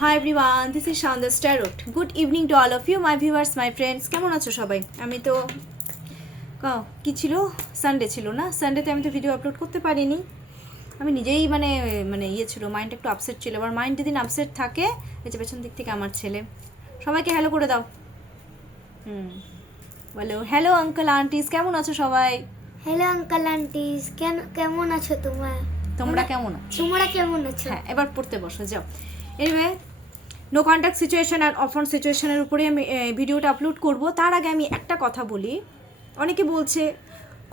Hi everyone, this is Shanda's Tarot. Good evening to all of you, my viewers, my friends. কেমন আছো সবাই? আমি তো কি ছিল, সানডে ছিল না, সানডেতে আমি তো ভিডিও আপলোড করতে পারিনি। আমি নিজেই মানে ছিল, মাইন্ড একটু আপসেট ছিল। আবার মাইন্ড যেদিন আপসেট থাকে, এই যে পেছন দিক থেকে আমার ছেলে, সবাইকে হ্যালো করে দাও। বলো হ্যালো আঙ্কেল আন্টিস, কেমন আছো সবাই? হ্যালো আঙ্কেল আন্টিস, কেমন আছো তোমরা কেমন আছো? তোমরা কেমন আছো? হ্যাঁ, এবার পড়তে বসো, যাও। এনিওয়ে, নো কন্ট্যাক্ট সিচুয়েশন আর অফার সিচুয়েশনের উপরে আমি ভিডিওটা আপলোড করব। তার আগে আমি একটা কথা বলি। অনেকে বলছে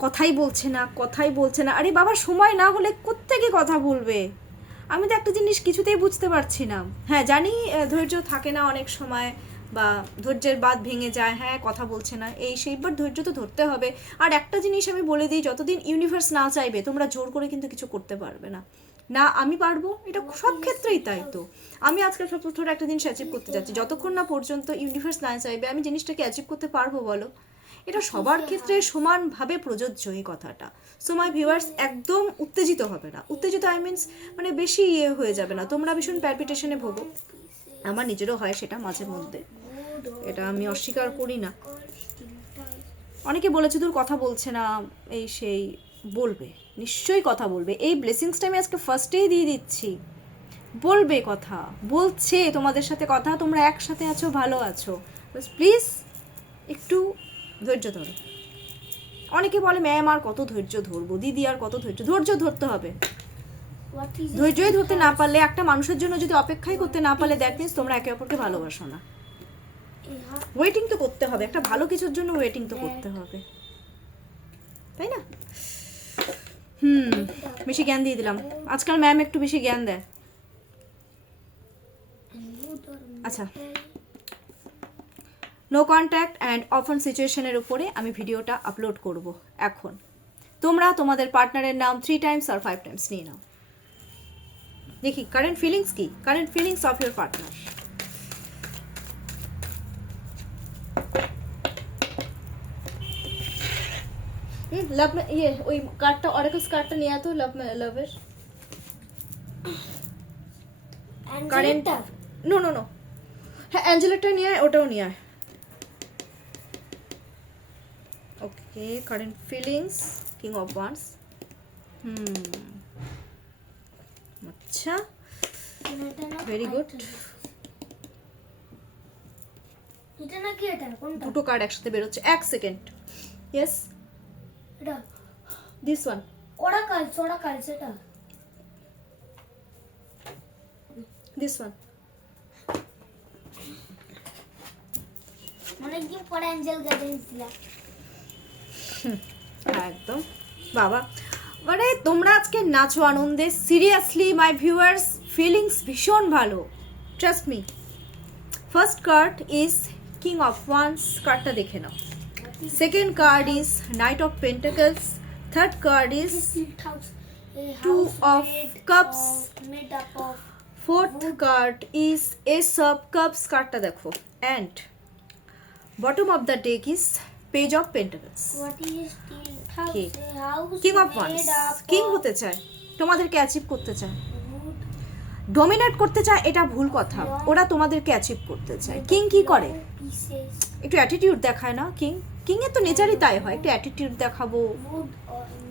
কথাই বলছে না। আরে বাবা, সময় না হলে কোত্থেকে কথা বলবে? আমি তো একটা জিনিস কিছুতেই বুঝতে পারছি না। হ্যাঁ জানি, ধৈর্য থাকে না অনেক সময়, বা ধৈর্যের বাঁধ ভেঙে যায়। হ্যাঁ, কথা বলছে না, সেইবার ধৈর্য তো ধরতে হবে। আর একটা জিনিস আমি বলে দিই, যতদিন ইউনিভার্স না চাইবে, তোমরা জোর করে কিন্তু কিছু করতে পারবে না। না আমি পারবো, এটা সব ক্ষেত্রেই তাই। তো আমি আজকে সব ছোট একটা জিনিস অ্যাচিভ করতে যাচ্ছি, যতক্ষণ না পর্যন্ত ইউনিভার্স না চাইবে আমি জিনিসটাকে অ্যাচিভ করতে পারবো বলো? এটা সবার ক্ষেত্রে সমানভাবে প্রযোজ্য এই কথাটা। সো মাই ভিউয়ার্স, একদম উত্তেজিত হবে না। উত্তেজিত আই মিনস মানে বেশি হয়ে যাবে না। তোমরা ভীষণ প্যালপিটেশনে ভোগো, আমার নিজেরও হয় সেটা মাঝে মধ্যে, এটা আমি অস্বীকার করি না। অনেকে বলেছে তোর কথা বলছে না, সেই বলবে, নিশ্চয়ই কথা বলবে। এই ব্লেসিংসটা আমি আজকে ফার্স্টেই দিয়ে দিচ্ছি, বলবে কথা, বলছে তোমাদের সাথে কথা, তোমরা একসাথে আছো, ভালো আছো। প্লিজ একটু ধৈর্য ধরো। অনেকে বলে ম্যাম আর কত ধৈর্য ধরবো, দিদি আর কত ধৈর্য ধরতে হবে। ধৈর্যই ধরতে না পারলে, একটা মানুষের জন্য যদি অপেক্ষাই করতে না পারলে, দ্যাট মিনস তোমরা একে অপরকে ভালোবাসো না। ওয়েটিং তো করতে হবে, একটা ভালো কিছুর জন্য ওয়েটিং তো করতে হবে, তাই না? বেশি জ্ঞান দিয়ে দিলাম আজকাল, ম্যাম একটু বেশি জ্ঞান দেয়। আচ্ছা, নো কন্ট্যাক্ট অ্যান্ড অফার সিচুয়েশনের উপরে আমি ভিডিওটা আপলোড করব এখন। তোমরা তোমাদের পার্টনারের নাম 3 টাইমস আর 5 টাইমস নিয়ে নাও। দেখি কারেন্ট ফিলিংস কি, current feelings of your partner. Love, ওই কার্ডটা, অরেকলস কার্ডটা নিয়ে আতো, লাভের কারেন্ট। নো নো নো, হ্যাঁ অ্যাঞ্জেলেটটা নিয়ে আয়, ওটাও নিয়ে আয়। Okay, current feelings, king of wands. আচ্ছা, ভেরি গুড। এটা নাকি এটা কোনটা? দুটো কার্ড একসাথে বেরোচ্ছে, এক সেকেন্ড। ইয়েস, এটা দিস ওয়ান। ওরা কাল সেটা। This one. অনেকদিন পরে অ্যাঞ্জেল গাইডেন্স দিলা। একদম বাবা, মানে তোমরা আজকে নাচো আনন্দে। সিরিয়াসলি মাই ভিউয়ার্স, ফিলিংস ভীষণ ভালো, trust me. First card is king of wands, কার্ডটা দেখে নাও। Second card is knight of pentacles. Third card is 2 of cups. Fourth card is ace of cups, কার্ডটা দেখো। And bottom of the deck is page of pentacles. King of once, king হতে চায়, তোমাদেরকে achieve করতে চায়, dominate করতে চায়, এটা ভুল কথা। ওরা তোমাদেরকে অ্যাচিভ করতে চায়। কিং কি করে, একটু অ্যাটিটিউড দেখায় না? কিং এর তো নেচারই তাই হয়, একটু অ্যাটিটিউড দেখাবো,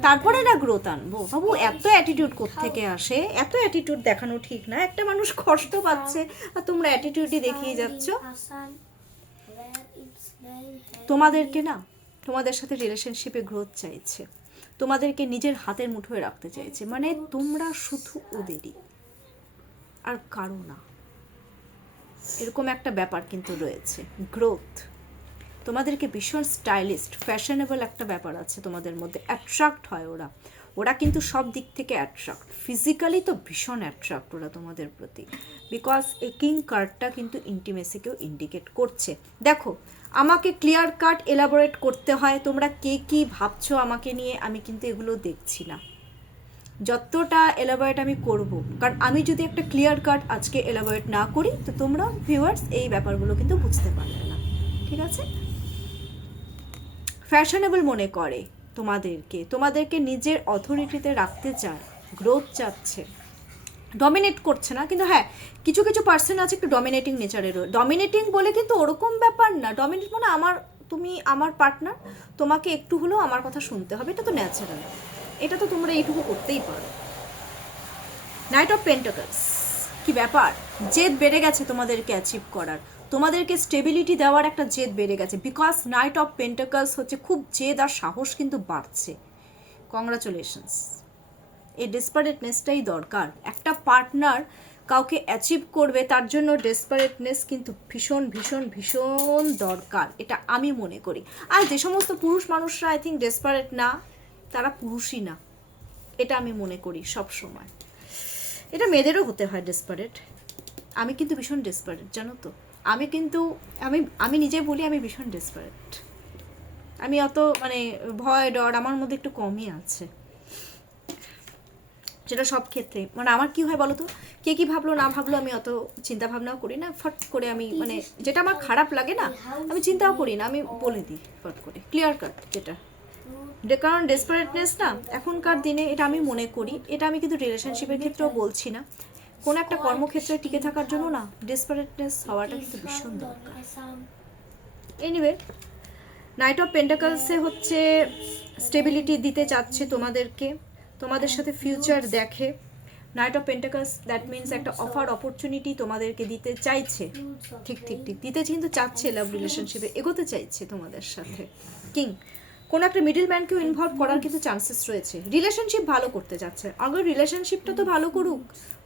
তারপরে না গ্রোথ আনবো। বাবু, এত অ্যাটিটিউড কোত্থেকে আসে? এত অ্যাটিটিউড দেখানো ঠিক না। একটা মানুষ কষ্ট পাচ্ছে আর তোমরা অ্যাটিটিউডই দেখিয়ে যাচ্ছ। তোমাদেরকে না, তোমাদের সাথে রিলেশনশিপে গ্রোথ চাইছে, তোমাদেরকে নিজের হাতের মুঠোয় রাখতে চাইছে, মানে তোমরা শুধু ওদেরই আর কারো না, এরকম একটা ব্যাপার কিন্তু রয়েছে। গ্রোথ, তোমাদেরকে ভীষণ স্টাইলিস্ট, ফ্যাশনেবল একটা ব্যাপার আছে তোমাদের মধ্যে। অ্যাট্রাক্ট হয় ওরা কিন্তু সব দিক থেকে অ্যাট্রাক্ট, ফিজিক্যালি তো ভীষণ অ্যাট্রাক্ট ওরা তোমাদের প্রতি। বিকজ এই কিং কার্ডটা কিন্তু ইন্টিমেসিকেও ইন্ডিকেট করছে। দেখো, আমাকে ক্লিয়ার কাট এলাবোরেট করতে হয়, তোমরা কে কী ভাবছো আমাকে নিয়ে, আমি কিন্তু এগুলো দেখছি না। যতটা এলাবোরেট আমি করব, কারণ আমি যদি একটা ক্লিয়ার কাট আজকে এলাবোরেট না করি, তো তোমরা ভিউয়ার্স এই ব্যাপারগুলো কিন্তু বুঝতে পারবে না, ঠিক আছে? ফ্যাশনেবল মনে করে তোমাদেরকে নিজের অথরিটিতে রাখতে চায়, গ্রোথ চাচ্ছে, ডমিনেট করছে না, কিন্তু হ্যাঁ কিছু কিছু পার্সন আছে একটু ডমিনেটিং নেচারেরও। ডমিনেটিং বলে কিন্তু ওরকম ব্যাপার না, ডমিনেট মানে তুমি আমার পার্টনার, তোমাকে একটু হলেও আমার কথা শুনতে হবে, এটা তো ন্যাচারাল, এটা তো তোমরা এইটুকু করতেই পারো। নাইট অফ পেন্টাকলস, কি ব্যাপার, জেদ বেড়ে গেছে তোমাদেরকে অ্যাচিভ করার, তোমাদেরকে স্টেবিলিটি দেওয়ার একটা জেদ বেড়ে গেছে, বিকজ নাইট অফ পেন্টাকলস হচ্ছে খুব জেদ আর সাহস কিন্তু বাড়ছে। কংগ্রাচুলেশনস, এই ডেসপারেটনেসটাই দরকার। একটা পার্টনার কাউকে অ্যাচিভ করবে তার জন্য ডেসপারেটনেস কিন্তু ভীষণ ভীষণ ভীষণ দরকার, এটা আমি মনে করি। আর যে সমস্ত পুরুষ মানুষরা আই থিঙ্ক ডেসপারেট না, তারা পুরুষই না, এটা আমি মনে করি সব সময়। এটা মেয়েদেরও হতে হয় ডেসপারেট, আমি কিন্তু ভীষণ ডেসপারেট জানো তো, আমি কিন্তু আমি নিজে বলি আমি ভীষণ ডেসপারেট, আমি অত মানে ভয় ডর আমার মধ্যে একটু কমই আছে, সেটা সব ক্ষেত্রে। মানে আমার কি হয় বলো তো, কে কি ভাবলো না ভাবলো আমি অত চিন্তা ভাবনাও করি না, ফট করে আমি মানে যেটা আমার খারাপ লাগে না আমি চিন্তাও করি না, আমি বলে দিই ফট করে, ক্লিয়ার কাট যেটা। কারণ ডেসপারেটনেস না এখনকার দিনে, এটা আমি মনে করি, এটা আমি কিন্তু রিলেশনশিপের ক্ষেত্রেও বলছি না, কোনো একটা কর্মক্ষেত্রে টিকে থাকার জন্য না ডেসপারেটনেস হওয়াটা কিন্তু ভীষণ দরকার। এনিওয়ে, নাইট অফ পেন্টাকলসে হচ্ছে স্টেবিলিটি দিতে চাচ্ছে তোমাদেরকে, তোমাদের সাথে ফিউচার দেখে। Night of pentacles that means একটা অফার অপরচুনিটি তোমাদেরকে দিতে চাইছে, ঠিক ঠিক ঠিক দিতে কিন্তু চাচ্ছে, লাভ রিলেশনশিপে এগোতে চাইছে তোমাদের সাথে। কিং, কোনো একটা মিডল ম্যানকেও ইনভলভ করার কিন্তু চান্সেস রয়েছে, রিলেশনশিপ ভালো করতে যাচ্ছে। আগে রিলেশনশিপটা তো ভালো করুক,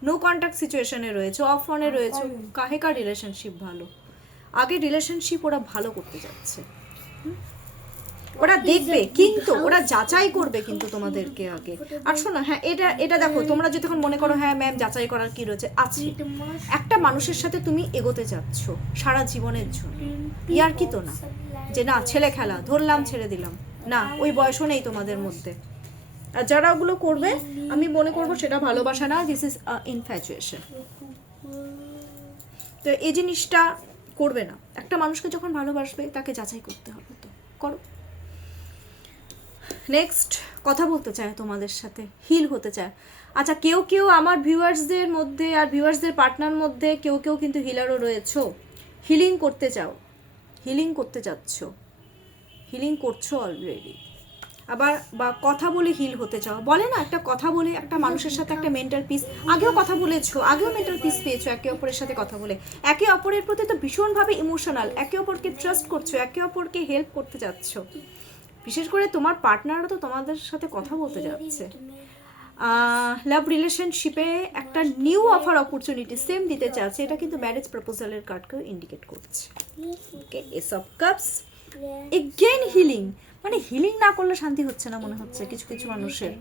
নো কন্ট্যাক্ট সিচুয়েশনে রয়েছে, অফ অনে রয়েছে, কাহেকার রিলেশনশিপ ভালো, আগে রিলেশনশিপ ওরা ভালো করতে যাচ্ছে, ওরা দেখবে কিন্তু ওরা যাচাই করবে কিন্তু তোমাদেরকে আগে। আর শোনো, হ্যাঁ এটা দেখো, তোমরা যদি তখন মনে করো হ্যাঁ ম্যাম যাচাই করার কি রয়েছে, আছে। একটা মানুষের সাথে তুমি এগোতে যাচ্ছ সারা জীবনের জন্য, ইয়ার কি তো না যে না ছেলে খেলা ধরলাম ছেড়ে দিলাম, না ওই বয়সও নেই তোমাদের মধ্যে। আর যারা ওগুলো করবে আমি মনে করবো সেটা ভালোবাসা না, দিস ইজ ইনফ্যাচুয়েশন। তো এই জিনিসটা করবে না, একটা মানুষকে যখন ভালোবাসবে তাকে যাচাই করতে হবে, তো করো। নেক্সট কথা বলতে চায় তোমাদের সাথে, হিল হতে চায়। আচ্ছা, কেউ কেউ আমার ভিউয়ার্সদের মধ্যে আর ভিউয়ার্সদের পার্টনার মধ্যে কেউ কেউ কিন্তু হিলারও রয়েছো, হিলিং করতে চাও, হিলিং করতে চাচ্ছ, হিলিং করছো অলরেডি, আবার বা কথা বলে হিল হতে চাও। বলে না একটা কথা বলে একটা মানুষের সাথে একটা মেন্টাল পিস, আগেও কথা বলেছো, আগেও মেন্টাল পিস পেয়েছো একে অপরের সাথে কথা বলে, একে অপরের প্রতি তো ভীষণভাবে ইমোশনাল, একে অপরকে ট্রাস্ট করছো, একে অপরকে হেল্প করতে যাচ্ছ। বিশেষ করে তোমার পার্টনারও তো তোমাদের সাথে কথা বলতে যাচ্ছে, লাভ রিলেশনশিপে একটা নিউ অফার অপরচুনিটি সেম দিতে চাচ্ছে, এটা কিন্তু ম্যারেজ প্রপোজালের কার্ডকেও ইন্ডিকেট করছে। Okay, ace of cups, again healing, মানে হিলিং না করলে শান্তি হচ্ছে না মনে হচ্ছে কিছু কিছু মানুষের।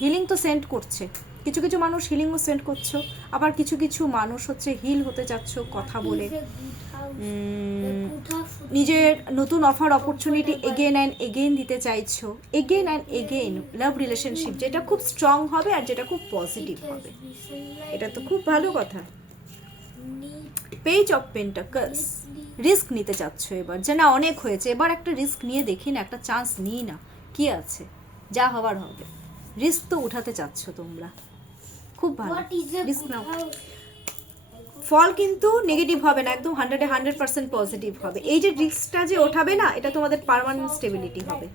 হিলিং তো সেন্ড করছে, কিছু কিছু মানুষ হিলিংও সেন্ড করছো, আবার কিছু কিছু মানুষ হচ্ছে হিল হতে চাচ্ছ কথা বলে, নিজের নতুন offer opportunity again and again দিতে চাইছো, again and again love relationship যেটা খুব স্ট্রং হবে আর যেটা খুব পজিটিভ হবে, এটা তো খুব ভালো কথা। পেজ অফ পেন্টাকলস, রিস্ক নিতে চাচ্ছ এবার, যে না অনেক হয়েছে, এবার একটা রিস্ক নিয়ে দেখি না, একটা চান্স নিই না, কি আছে, যা হবার হবে, রিস্ক তো উঠাতে চাচ্ছ তোমরা, খুব ভালো, রিস্ক নাও। ফল কিন্তু নেগেটিভ হবে না, একদম 100% পজিটিভ হবে। এই যে রিস্কটা যে ওঠাবে না, এটা তোমাদের পার্মানেন্ট স্টেবিলিটি হবে,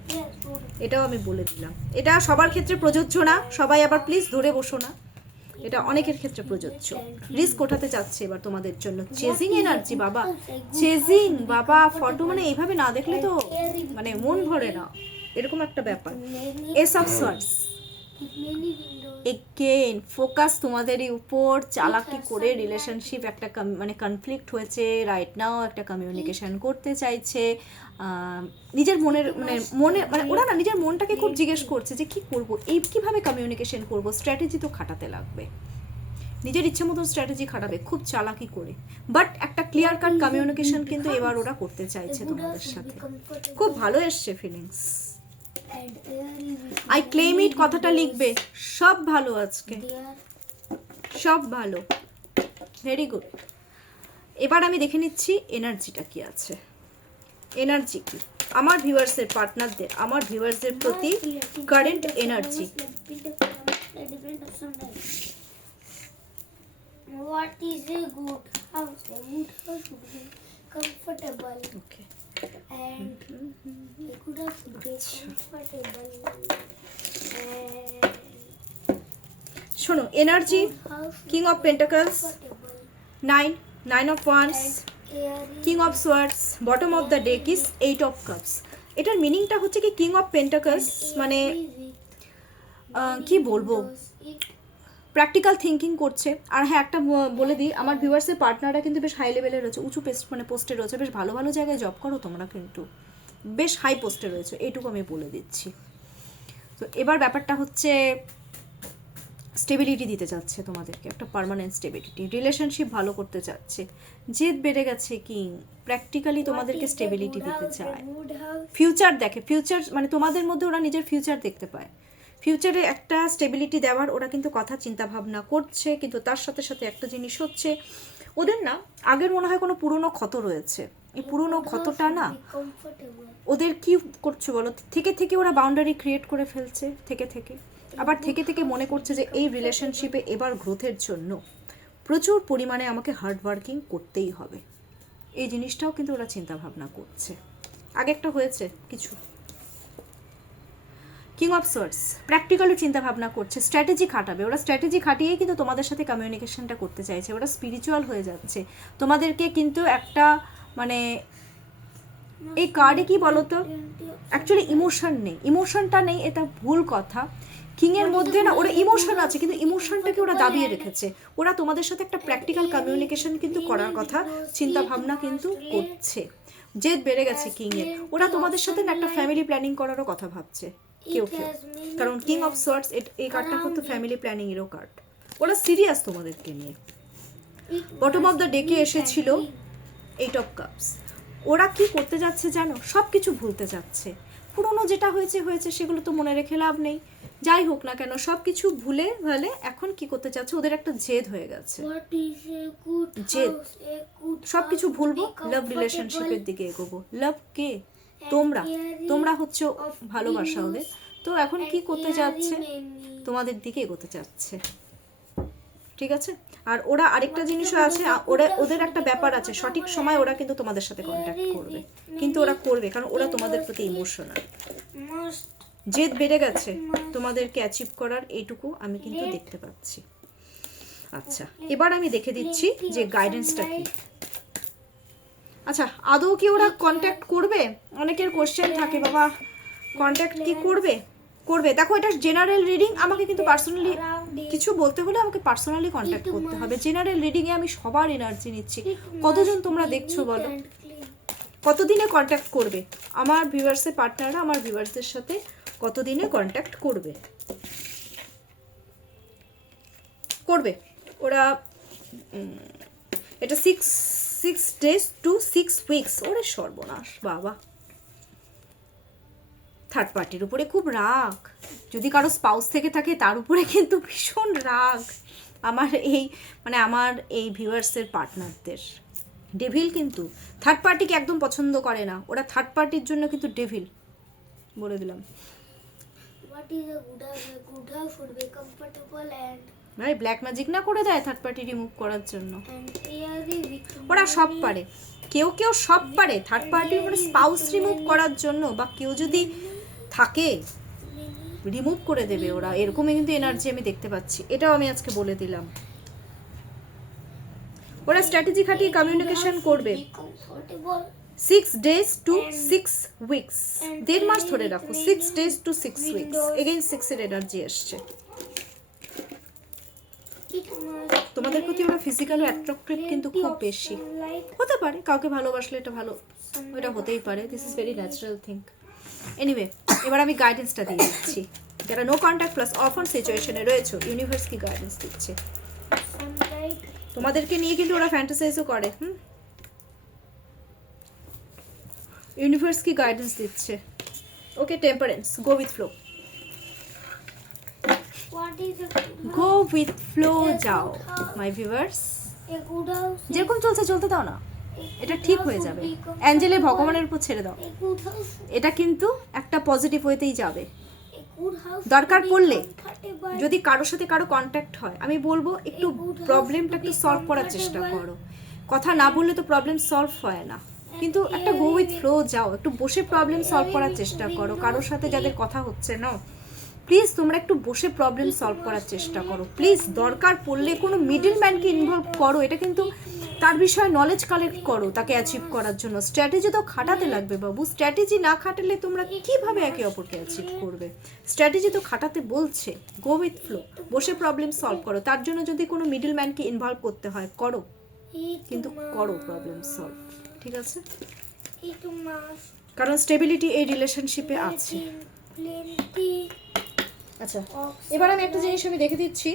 এটাও আমি বলে দিলাম। এটা সবার ক্ষেত্রে প্রযোজ্য না, সবাই আবার প্লিজ ধরে বসো না, এটা অনেকের ক্ষেত্রে প্রযোজ্য। রিস্ক ওঠাতে চাচ্ছে এবার তোমাদের জন্য, চেজিং এনার্জি বাবা, চেজিং বাবা, ফটো মানে এইভাবে না দেখলে তো মানে মন ভরে না, এরকম একটা ব্যাপার। S of swords, again focus তোমাদেরই উপর, চালাকি করে রিলেশনশিপ একটা মানে কনফ্লিক্ট হয়েছে রাইট নাও, একটা কমিউনিকেশন করতে চাইছে, নিজের মনের মানে ওরা না নিজের মনটাকে খুব জিজ্ঞেস করছে যে কি করব, এই কিভাবে কমিউনিকেশন করব, স্ট্র্যাটেজি তো খাটাতে লাগবে, নিজের ইচ্ছে মতো স্ট্র্যাটেজি খাটাবে খুব চালাকি করে, বাট একটা ক্লিয়ার কাট কমিউনিকেশন কিন্তু এবার ওরা করতে চাইছে তোমাদের সাথে, খুব ভালো এসছে ফিলিংস। আই ক্লেম ইট কথাটা লিখবে, সব ভালো আজকে, সব ভালো, ভেরি গুড। এবার আমি দেখে নিচ্ছি এনার্জিটা কি আছে, এনার্জি কি আমার ভিউয়ার্সের পার্টনারদের, আমার ভিউয়ার্সদের প্রতি current energy. What is a good house? A good house should be comfortable okay and a good house should be comfortable and শোনো, energy house king of pentacles, comfortable 9 of wands, and airy king of swords, bottom of the deck is 8 of cups. এটার মিনিংটা হচ্ছে কি king of pentacles মানে কি বলবো, practical thinking করছে। আর হ্যাঁ, একটা বলে দিই, আমার ভিউয়ার্সের পার্টনাররা কিন্তু বেশ হাই লেভেলে রয়েছে, উঁচু পোস্টে রয়েছে, বেশ ভালো ভালো জায়গায় জব করো তোমরা, কিন্তু বেশ হাই পোস্টে রয়েছে, এইটুকু আমি বলে দিচ্ছি। তো এবার ব্যাপারটা হচ্ছে স্টেবিলিটি দিতে চাচ্ছে তোমাদেরকে, একটা পার্মানেন্ট স্টেবিলিটি, রিলেশনশিপ ভালো করতে চাচ্ছে, জেদ বেড়ে গেছে কিং, প্র্যাকটিক্যালি তোমাদেরকে স্টেবিলিটি দিতে চায়, good house ফিউচার দেখে, ফিউচার মানে তোমাদের মধ্যে ওরা নিজের ফিউচার দেখতে পায়, ফিউচারে একটা স্টেবিলিটি দেওয়ার ওরা কিন্তু কথা চিন্তা ভাবনা করছে। কিন্তু তার সাথে সাথে একটা জিনিস হচ্ছে, ওদের না আগের মনে হয় কোনো পুরনো ক্ষত রয়েছে, এই পুরনো ক্ষতটা না comfortable ওদের কি করছে বলো, থেকে ওরা বাউন্ডারি ক্রিয়েট করে ফেলছে, থেকে আবার থেকে মনে করছে যে এই রিলেশনশিপে এবার গ্রোথের জন্য প্রচুর পরিমাণে আমাকে হার্ড ওয়ার্কিং করতেই হবে, এই জিনিসটাও কিন্তু ওরা চিন্তা ভাবনা করছে। আগে একটা হয়েছে কিছু, কিং অফ সোয়ার্ডস প্র্যাকটিক্যালি চিন্তা ভাবনা করছে, স্ট্র্যাটেজি খাটাবে, ওরা স্ট্র্যাটেজি খাটিয়েই কিন্তু তোমাদের সাথে কমিউনিকেশনটা করতে চাইছে, ওরা স্পিরিচুয়াল হয়ে যাচ্ছে তোমাদেরকে কিন্তু একটা মানে এই কার্ডে কি বলতো, অ্যাকচুয়ালি ইমোশনটা নেই, এটা ভুল কথা। কিংয়ের মধ্যে না ওরা ইমোশন আছে, কিন্তু ইমোশনটাকে ওরা দাবিয়ে রেখেছে, ওরা তোমাদের সাথে একটা প্র্যাকটিক্যাল কমিউনিকেশন কিন্তু করার কথা চিন্তা ভাবনা কিন্তু করছে, জেদ বেড়ে গেছে কিংয়ের, ওরা তোমাদের সাথে না একটা ফ্যামিলি প্ল্যানিং করারও কথা ভাবছে কেউ, কারণ কিং অফ সোয়ার্ডস এই কার্ডটা কিন্তু ফ্যামিলি প্ল্যানিং এরও কার্ড, ওরা সিরিয়াস তোমাদেরকে নিয়ে। বটম অফ দ্য ডেকে এসেছিল 8 অফ কাপস, ওরা কি করতে যাচ্ছে জানো, সব কিছু ভুলতে যাচ্ছে, পুরনো যেটা হয়েছে সেগুলো তো মনে রেখে লাভ নেই, যাই হোক না কেন সব কিছু ভুলে ভালে এখন কি করতে চাচ্ছে, ওদের একটা জেদ হয়ে গেছে, what is a good জেদ, house a good সব কিছু house ভুলবো, should be লাভ comfortable রিলেশনশিপের দিকে এগোবো। লাভ কে? তোমরা হচ্ছে ভালোবাসা ওদের, তো এখন কি করতে যাচ্ছে, তোমাদের দিকে এগোতে চাচ্ছে, ঠিক আছে। আর ওরা আরেকটা জিনিসও আছে, ওদের একটা ব্যাপার আছে, সঠিক সময় ওরা কিন্তু তোমাদের সাথে কন্ট্যাক্ট করবে, কিন্তু ওরা করবে কারণ ওরা তোমাদের প্রতি ইমোশনাল, must জেদ বেড়ে গেছে তোমাদেরকে অ্যাচিভ করার, এইটুকু আমি কিন্তু দেখতে পাচ্ছি। আচ্ছা, এবার আমি দেখে দিচ্ছি যে গাইডেন্সটা কি। আচ্ছা, আদৌ কি ওরা কন্ট্যাক্ট করবে? অনেকের কোশ্চেন থাকে, বাবা কন্ট্যাক্ট কি করবে? দেখো এটা জেনারেল রিডিং, আমাকে কিন্তু পার্সোনালি কিছু বলতে হলে আমাকে পার্সোনালি কন্ট্যাক্ট করতে হবে। জেনারেল রিডিংয়ে আমি সবার এনার্জি নিচ্ছি। কতজন তোমরা দেখছো বলো, কতদিনে কন্ট্যাক্ট করবে আমার ভিউয়ার্সের পার্টনাররা, আমার ভিউয়ার্সদের সাথে কতদিনে কন্ট্যাক্ট করবে ওরা? এটা 6 days to 6 weeks। ওরে সর্বনাশ বাবা, থার্ড পার্টির উপরে খুব রাগ, যদি কারো স্পাউস থেকে থাকে তার উপরে কিন্তু ভীষণ রাগ আমার এই ভিউয়ার্সের পার্টনারদের। ডেভিল কিন্তু থার্ড পার্টিকে একদম পছন্দ করে না, ওরা থার্ড পার্টির জন্য কিন্তু ডেভিল, বলে দিলাম। what is a good house? A good house should be comfortable and ভাই ব্ল্যাক ম্যাজিক না করে দেয় থার্ড পার্টি রিমুভ করার জন্য, airy with ওরা সব পারে, কেউ সব পারে থার্ড পার্টির মানে স্পাউস রিমুভ করার জন্য, বা কেউ যদি থাকে রিমুভ করে দেবে ওরা, এরকমই কিন্তু এনার্জি আমি দেখতে পাচ্ছি, এটাও আমি আজকে বলে দিলাম। ওরা স্ট্র্যাটেজি খাটিয়ে কমিউনিকেশন করবে। comfortable 6 days to 6 weeks, 1.5 মাস ধরে রাখো, 6 days to 6 weeks, এগেইন 6 এর এনার্জি আসছে। it must তোমাদের প্রতি ওরা ফিজিক্যালি অ্যাট্রাক্টিভ কিন্তু খুব বেশি হতে পারে, কাউকে ভালোবাসলে এটা ভালো, এটা হতেই পারে, this is very natural thing. Anyway, এবার আমি গাইডেন্সটা দিয়ে দিচ্ছি, যারা no contact plus off on সিচুয়েশনে রয়েছে, ইউনিভার্স কি গাইডেন্স দিচ্ছে sunlight তোমাদেরকে নিয়ে, কিন্তু ওরা ফ্যান্টাসাইজও করে। ইউনিভার্স কি গাইডেন্স দিচ্ছে? Okay, temperance, go with flow, what is a good house? Go with flow যাও my viewers, A good house যেরকম চলতে দাও না, এটা ঠিক হয়ে যাবে, অ্যাঞ্জেলে ভগবানের উপর ছেড়ে দাও, a good house এটা কিন্তু একটা পজিটিভ ওয়েতেই যাবে। a good house দরকার should be পড়লে comfortable. যদি কারোর সাথে কারো কন্ট্যাক্ট হয়, আমি বলবো একটু প্রবলেমটা একটু সলভ করার চেষ্টা করো। কথা না বললে তো প্রবলেম সলভ হয় না, কিন্তু একটা গো উইথ ফ্লো যাও, একটু বসে প্রবলেম সলভ করার চেষ্টা করো। কারোর সাথে যাদের কথা হচ্ছে না, প্লিজ তোমরা একটু বসে প্রবলেম সলভ করার চেষ্টা করো প্লিজ। দরকার পড়লে কোনো মিডল ম্যানকে ইনভলভ করো, এটা কিন্তু তার বিষয়ে নলেজ কালেক্ট করো তাকে অ্যাচিভ করার জন্য। স্ট্র্যাটেজি তো খাটাতে লাগবে বাবু, স্ট্র্যাটেজি না খাটালে তোমরা কিভাবে একে অপরকে অ্যাচিভ করবে? স্ট্র্যাটেজি তো খাটাতে বলছে, গো উইথ ফ্লো, বসে প্রবলেম সলভ করো। তার জন্য যদি কোনো মিডল ম্যানকে ইনভলভ করতে হয় করো, কিন্তু করো প্রবলেম সলভ, ঠিক আছে? It must কারণ স্টেবিলিটি এই রিলেশনশিপে আছে। plenty আচ্ছা, of এবার আমি একটা জিনিস আমি দেখে দিচ্ছি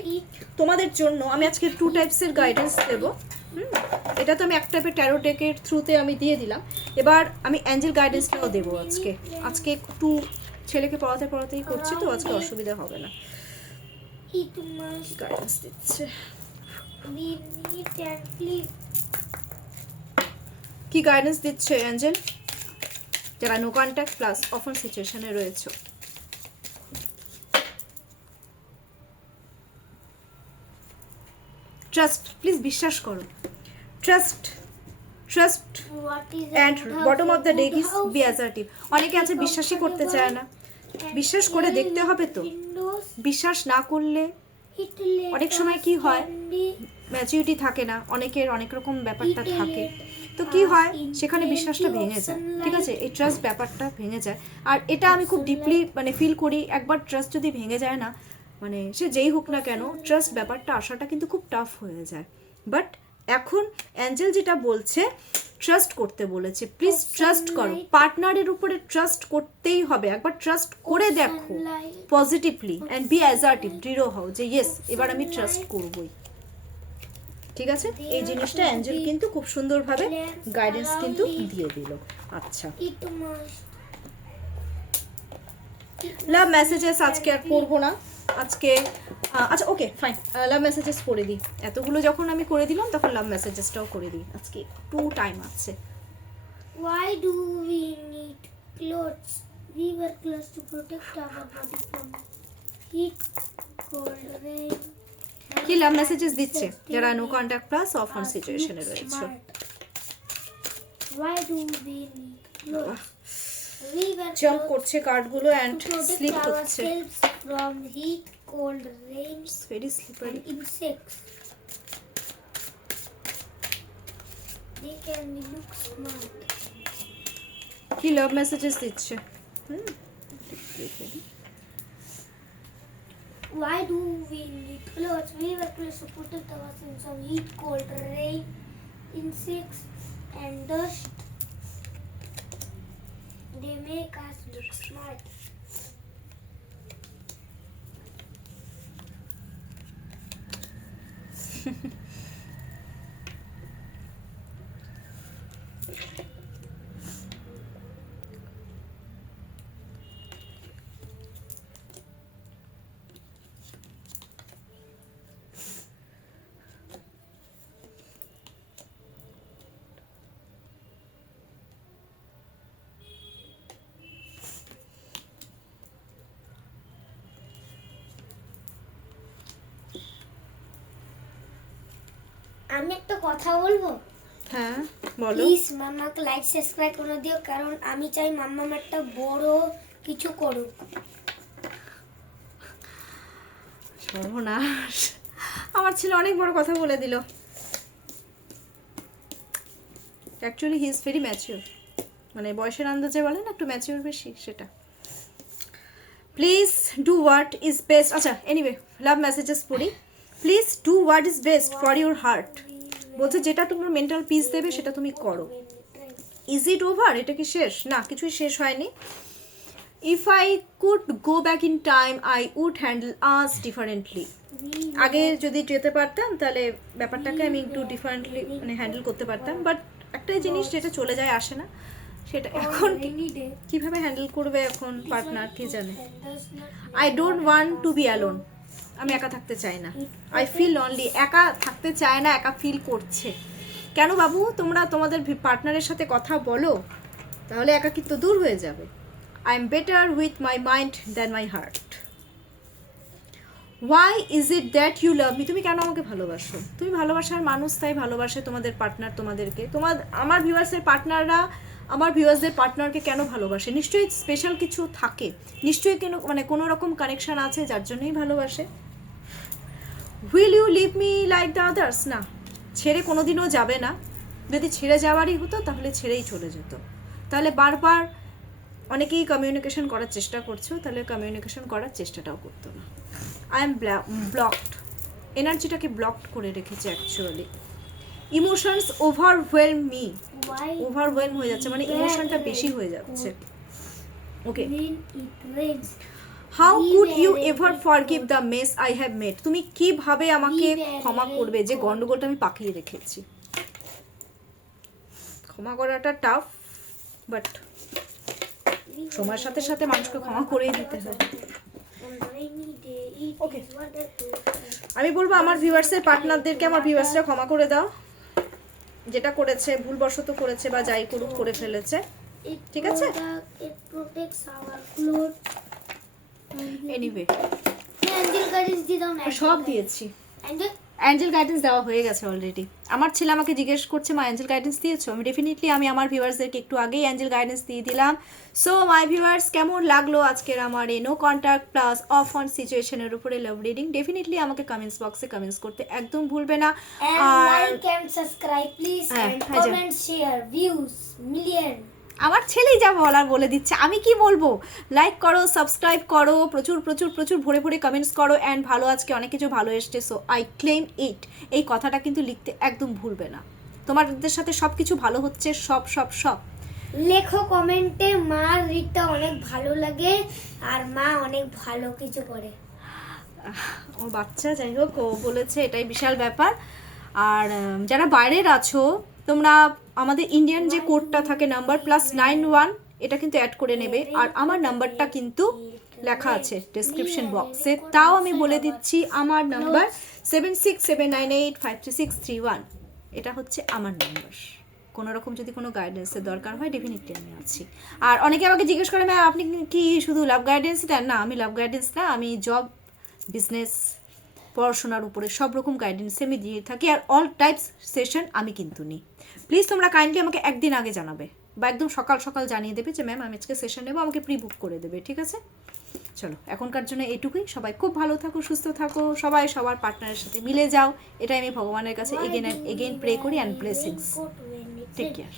তোমাদের জন্য। আমি আজকে 2 টাইপসের গাইডেন্স দেবো। এটা তো আমি এক টাইপের ট্যারো ডেকের থ্রুতে আমি দিয়ে দিলাম। এবার আমি অ্যাঞ্জেল গাইডেন্সটাও দেবো আজকে। আজকে একটু ছেলেকে পড়াতেই করছি, তো আজকে অসুবিধা হবে না। it must গাইডেন্স দিচ্ছে, be neat and clean. কি গাইডেন্স দিচ্ছে অ্যাঞ্জেল যারা নো কন্ট্যাক্ট প্লাস অফার সিচুয়েশনে রয়েছে? ট্রাস্ট, প্লিজ বিশ্বাস করো। Trust What is and bottom of the deck is house? B assertive. অনেকে আছে বিশ্বাসই করতে চায় না, বিশ্বাস করে দেখতে হবে তো। Windows, বিশ্বাস না করলে it অনেক সময় কি হয়, can be ম্যাচুরিটি থাকে না, অনেকের অনেক রকম ব্যাপারটা থাকে, তো কি হয় সেখানে বিশ্বাসটা ভেঙে যায়, ঠিক আছে? এই ট্রাস্ট ব্যাপারটা ভেঙে যায়। আর এটা আমি খুব ডিপলি মানে ফিল করি, একবার ট্রাস্ট যদি ভেঙে যায় না, মানে সে যেই হোক না কেন, ট্রাস্ট ব্যাপারটা আসাটা কিন্তু খুব টাফ হয়ে যায়। বাট এখন অ্যাঞ্জেল যেটা বলছে, ট্রাস্ট করতে বলেছে, প্লিজ ট্রাস্ট করো। পার্টনারের উপরে ট্রাস্ট করতেই হবে, একবার ট্রাস্ট করে দেখো পজিটিভলি অ্যান্ড বি অ্যাসার্টিভ, দৃঢ় হও যে ইয়েস এবার আমি ট্রাস্ট করবই, ঠিক আছে? এই জিনিসটা অ্যাঞ্জেল কিন্তু খুব সুন্দরভাবে গাইডেন্স কিন্তু দিয়ে দিল। আচ্ছা, it must লাভ মেসেজেস আজকে আর পড়বো না আজকে। আচ্ছা ওকে ফাইন, লাভ মেসেজেস করে দিই। এতগুলো যখন আমি করে দিলাম তখন লাভ মেসেজেসটাও করে দিই, আজকে একটু টাইম আছে। Why do we need clothes? We wear clothes to protect our body from heat, cold, rain. কি লাভ মেসেজেস দিচ্ছে যারা no contact plus off on সিচুয়েশনে রয়েছে? Why do we need clothes? We wear jump clothes করছে কার্ডগুলো to and protect slip হচ্ছে, ourselves from heat, cold, rain, very slippery. and insects. They can look smart. কি love messages দিচ্ছে? Why do we need clothes? We wear clothes to protect ourselves from heat, cold, rain, insects, and dust. They make us look smart. আমি একটা কথা বলবো, হ্যাঁ বলো। Please মাম্মাকে like subscribe করে দিও, কারণ আমি চাই মাম্মাম একটা বড় কিছু করুক। সর্বনাশ, আমার ছেলে অনেক বড় কথা বলে দিল। Actually he is very mature, মানে বয়সের আন্দাজে বলে না একটু ম্যাচিওর বেশি, সেটা। Please do what is best. আচ্ছা এনিওয়ে, লাভ মেসেজেস পড়ি। Please do what is best for your heart. বলছে যেটা তোমার মেন্টাল পিস দেবে সেটা তুমি করো। Is it over? এটা কি শেষ? না, কিছুই শেষ হয়নি। If I could go back in time I would handle us differently. আগে যদি যেতে পারতাম তাহলে ব্যাপারটাকে আমি একটু ডিফারেন্টলি মানে হ্যান্ডেল করতে পারতাম। বাট একটাই জিনিস যেটা চলে যায় আসে না, সেটা এখন কিভাবে হ্যান্ডেল করবে এখন পার্টনার কে জানে। I don't want to be alone. আমি একা থাকতে চাই না। I feel lonely. একা থাকতে চায় না, একা ফিল করছে। কেন বাবু? তোমরা তোমাদের পার্টনারের সাথে কথা বলো, তাহলে একাকিত্ব দূর হয়ে যাবে। I am better with my mind than my heart. Why is it that you love me, তুমি কেন আমাকে ভালোবাসো? তুমি ভালোবাসার মানুষ, তাই ভালোবাসে তোমাদের পার্টনার তোমাদেরকে। আমার ভিউয়ার্সের পার্টনাররা আমার ভিউয়ার্সদের পার্টনারকে কেন ভালোবাসে? নিশ্চয়ই স্পেশাল কিছু থাকে, নিশ্চয়ই কোনো রকম কানেকশন আছে যার জন্যই ভালোবাসে। Will you leave me like the others, না, ছেড়ে কোনোদিনও যাবে না। যদি ছেড়ে যাওয়ারই হতো তাহলে ছেড়েই চলে যেত। তাহলে বারবার অনেকেই কমিউনিকেশন করার চেষ্টা করছো, তাহলে কমিউনিকেশন করার চেষ্টাটাও করতো না। আই এম ব্লকড, এনার্জিটাকে ব্লকড করে রেখেছে actually. Emotions overwhelm me, Why overwhelm হয়ে যাচ্ছে, মানে ইমোশনটা বেশি হয়ে যাচ্ছে। Okay, when it rains? How could you ever forgive the mess I have made, তুমি কিভাবে আমাকে ক্ষমা করবে যে গন্ডগোলটা আমি পাকিয়ে রেখেছি? ক্ষমা করাটা টাফ, বাট সময়ের সাথে সাথে মানুষকে ক্ষমা করেই দিতে হয়। On rainy day, it Okay. is wonderful. আমি বলবো আমার ভিউয়ার্সের পার্টনারদেরকে আমার ভিউয়ার্সরা ক্ষমা করে দাও, যেটা করেছে ভুলবশত করেছে বা যাই করুক করে ফেলেছে। It ঠিক আছে? it protects our clothes. Anyway, Angel guidance দিয়ে দাও না। সব দিয়েছি। Angel অ্যাঞ্জেল গাইডেন্স দেওয়া হয়ে গেছে অলরেডি। আমার ছেলে আমাকে জিজ্ঞেস করছে মা অ্যাঞ্জেল গাইডেন্স দিয়েছো? আমি ডেফিনেটলি আমি আমার ভিউয়ার্সদেরকে একটু আগেই অ্যাঞ্জেল গাইডেন্স দিয়ে দিলাম। সো মাই ভিউয়ার্স, কেমন লাগলো আজকের আমার এই no contact plus off on সিচুয়েশনের উপরে লাভ রিডিং? ডেফিনেটলি আমাকে কমেন্টস বক্সে কমেন্টস করতে একদম ভুলবে না। and R like and subscribe please হ্যাঁ, and হ্যাঁ, comment share views million. আমার ছেলেই যা বলার বলে দিচ্ছে, আমি কি বলবো? লাইক করো, সাবস্ক্রাইব করো, প্রচুর প্রচুর প্রচুর ভরে ভরে কমেন্টস করো। অ্যান্ড ভালো, আজকে অনেক কিছু ভালো এসছে। সো আই ক্লেম ইট, এই কথাটা কিন্তু লিখতে একদম ভুলবে না। তোমাদের সাথে সব কিছু ভালো হচ্ছে, সব সব সব। লেখো কমেন্টে মার রিডটা অনেক ভালো লাগে আর মা অনেক ভালো কিছু করে। ও বাচ্চা, যাই হোক, ও বলেছে, এটাই বিশাল ব্যাপার। আর যারা বাইরের আছো, তোমরা আমাদের ইন্ডিয়ান যে কোডটা থাকে নাম্বার +91, এটা কিন্তু অ্যাড করে নেবে। আর আমার নাম্বারটা কিন্তু লেখা আছে ডেসক্রিপশন বক্সে, তাও আমি বলে দিচ্ছি, আমার নাম্বার 7679853631। এটা হচ্ছে আমার নাম্বার। কোনো রকম যদি কোনো গাইডেন্সের দরকার হয় ডেফিনেটলি আমি আছি। আর অনেকে আমাকে জিজ্ঞেস করে ম্যাম আপনি কি শুধু লাভ গাইডেন্স দেন? না, আমি লাভ গাইডেন্স না, আমি জব, বিজনেস, পড়াশোনার উপরে সব রকম গাইডেন্স আমি দিয়ে থাকি। আর অল টাইপস সেশন আমি কিন্তু নিই। প্লিজ তোমরা কাইন্ডলি আমাকে একদিন আগে জানাবে বা একদম সকাল সকাল জানিয়ে দেবে যে ম্যাম আমি আজকে সেশন নেবো, আমাকে প্রি বুক করে দেবে, ঠিক আছে? চলো, এখনকার জন্য এটুকুই। সবাই খুব ভালো থাকো, সুস্থ থাকো, সবাই সবার পার্টনারের সাথে মিলে যাও, এটাই আমি ভগবানের কাছে এগেন প্রে করি। And blessings. Take care.